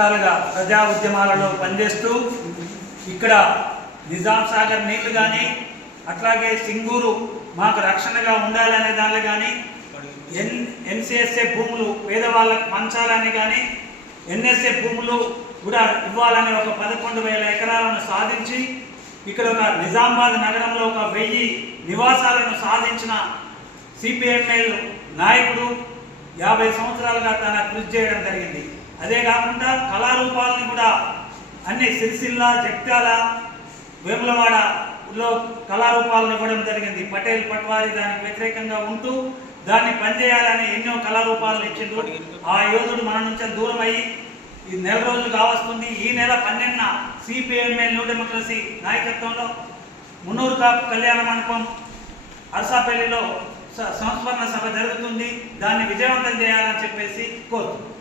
సంవత్సరాలుగా ప్రజా ఉద్యమాలలో పనిచేస్తూ ఇక్కడ నిజాం సాగర్ నీళ్లు కానీ అట్లాగే సింగూరు మాకు రక్షణగా ఉండాలనే దానిలో కానీ ఎన్సిఎస్ఏ భూములు పేదవాళ్ళకు పంచాలని కానీ ఎన్ఎస్ఏ భూములు కూడా ఇవ్వాలని ఒక 11,000 ఎకరాలను సాధించి ఇక్కడ ఒక నిజామాబాద్ నగరంలో ఒక 1000 నివాసాలను సాధించిన సిపిఎంఎల్ నాయకుడు 50 సంవత్సరాలుగా తన కృషి చేయడం జరిగింది. అదే కాకుండా కళారూపాలని కూడా అన్ని సిరిసిల్ల, జగిత్యాల, వేములవాడలో కళారూపాలను ఇవ్వడం జరిగింది. పటేల్ పట్వారి దానికి వ్యతిరేకంగా ఉంటూ దాన్ని పనిచేయాలని ఎన్నో కళారూపాలను ఇచ్చిండ్రు. ఆ యోధుడు మన నుంచి దూరం అయ్యి ఈ నెల రోజులు కావస్తుంది. ఈ నెల 12న సిపిఎంఎల్ న్యూ డెమోక్రసీ నాయకత్వంలో మున్నూరు కాపు కళ్యాణ మండపం అరసాపల్లిలో సంస్మరణ సభ జరుగుతుంది. దాన్ని విజయవంతం చేయాలని చెప్పేసి కోరుతున్నాను.